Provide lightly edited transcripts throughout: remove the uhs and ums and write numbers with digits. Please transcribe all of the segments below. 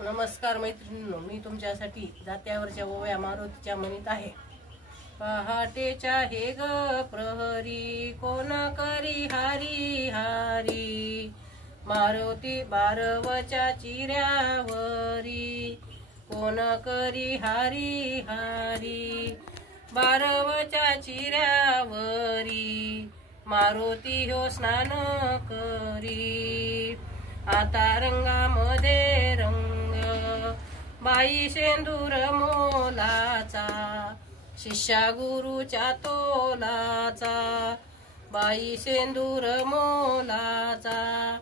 नमस्कार मैत्रिणींनो, मी तुमच्यासाठी जात्यावरच्या ओव्या मारुतीच्या म्हणीत आहे. पहाटेच्या हे ग प्रहरी कोण करी हारी हारी, मारुती बारवच्या चिऱ्यावरी कोण करी हारी हारी, बारवच्या चिऱ्यावरी मारुती हो स्नान करी. आता रंगामध्ये रंग बाई शेंदूर मोलाचा, शिष्या गुरुच्या तोलाचा, बाई शेंदूर मोलाचा,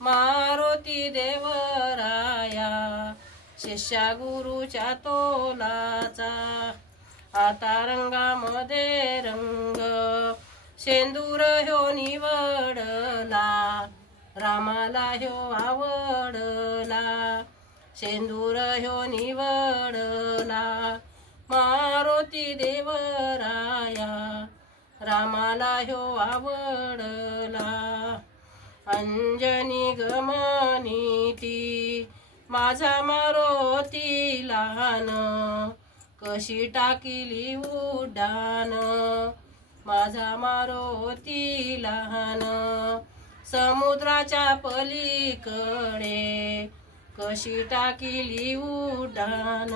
मारुती देवराया शिष्या गुरुच्या तोलाचा. आता रंगामध्ये रंग शेंदूर ह्यो निवडला, रामाला ह्यो आवडला, शेंदूर ह्यो निवडला, मारुती देवराया रामाला ह्यो आवडला. अंजनी गमनीती माझा मारुती लहान, कशी टाकिली उड्डाण, माझा मारुती लहान, समुद्राच्या पलीकडे कशी टाकिली उड्डाण.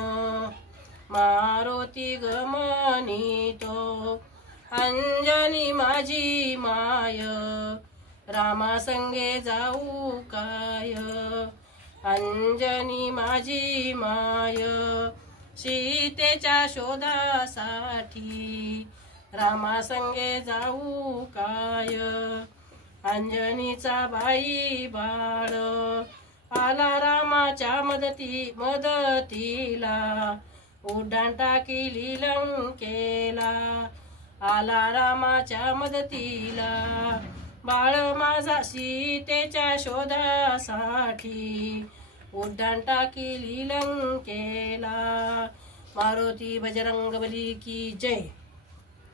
मारुती गमनीतो अंजनी माझी माय, रामा संगे जाऊ काय, अंजनी माझी माय, सीतेच्या शोधासाठी रामा संगे जाऊ काय. अंजनीचा बाई बाळ आला रामाच्या मदतीला, उड्डाण टाकिली लंकेला, आला रामाच्या मदतीला, बाळ माझा सीतेच्या शोधासाठी उड्डाण टाकिली लंकेला. मारुती बजरंग बली की जय.